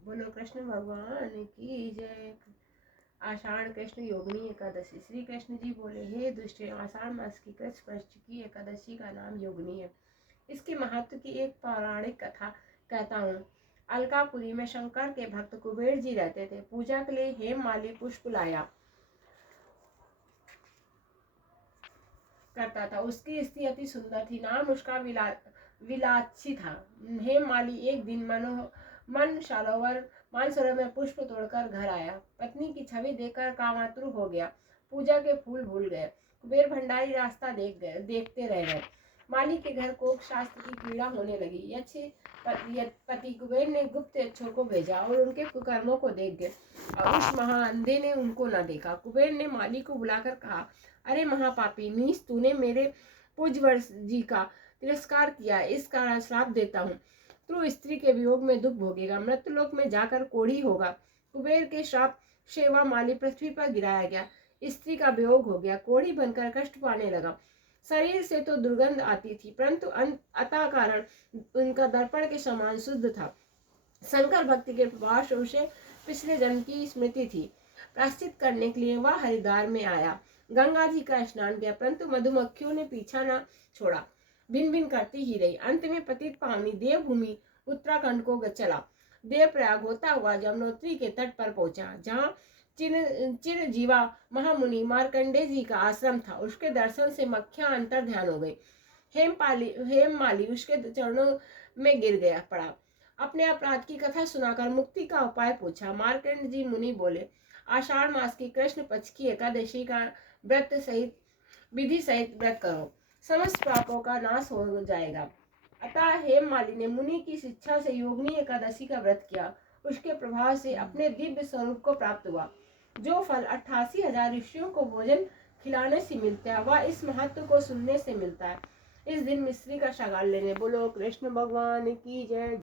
बोलो कृष्ण भगवान की जय। आषाढ़ कृष्ण योगिनी एकादशी। श्री कृष्ण जी बोले, हे दुष्ट, आषाढ़ मास की कृष्ण पक्ष की एकादशी का नाम योगिनी है। इसके महत्व की एक पौराणिक कथा कहता हूँ। अलकापुरी में शंकर के भक्त कुबेर जी रहते थे। पूजा के लिए हेममाली पुष्प लाया करता था। उसकी स्त्री अति सुंदर थी, नाम उसका विलासी था। हेममाली एक दिन मानसरोवर में पुष्प तोड़कर घर आया। पत्नी की छवि देखकर कामातुर हो गया। पूजा के फूल भूल गए। कुबेर भंडारी रास्ता देखते रह गए। माली के घर कोक शास्त्र की पीड़ा होने लगी। यक्ष पति कुबेर ने गुप्त यक्षों को भेजा और उनके कुकर्मों को देख गए। और उस महाअंधे ने उनको न देखा। कुबेर ने माली को बुलाकर कहा, अरे महापापी नीच, तूने मेरे पूज्यवर जी का तिरस्कार किया, इस कारण श्राप देता हूँ। तू स्त्री के वियोग में दुख भोगेगा, मृत्युलोक में जाकर कोढ़ी होगा। कुबेर के श्राप सेवा माली पृथ्वी पर गिराया गया। स्त्री का वियोग हो गया, कोढ़ी बनकर कष्ट पाने लगा। शरीर से तो दुर्गंध आती थी, परंतु अतः कारण उनका दर्पण के समान शुद्ध था। शंकर भक्ति के प्रभाव से उसे पिछले जन्म की स्मृति थी। प्रायश्चित करने के लिए वह हरिद्वार में आया। गंगा जी का स्नान किया, परंतु मधुमक्खियों ने पीछा न छोड़ा, भिन भिन करती ही रही। अंत में पतित पावनी देवभूमि उत्तराखंड को चला। देवप्रयाग होता हुआ यमुनोत्री के तट पर पहुंचा, जहाँ चिरजीवा महामुनि मार्कंडे जी का आश्रम था। उसके दर्शन से मक्खियां अंतर ध्यान हो गई। हेममाली उसके चरणों में गिर गया पड़ा। अपने अपराध की कथा सुनाकर मुक्ति का उपाय पूछा। मार्कंड जी मुनि बोले, आषाढ़ मास की कृष्ण पक्ष की एकादशी का व्रत सहित विधि सहित व्रत करो, समस्त पापों का नाश हो जाएगा। अतः हेममाली ने मुनि की शिक्षा से योगिनी एकादशी का व्रत किया। उसके प्रभाव से अपने दिव्य स्वरूप को प्राप्त हुआ। जो फल 88,000 ऋषियों को भोजन खिलाने से मिलता है, वह इस महत्व को सुनने से मिलता है। इस दिन मिश्री का शगाल लेने। बोलो कृष्ण भगवान की जय।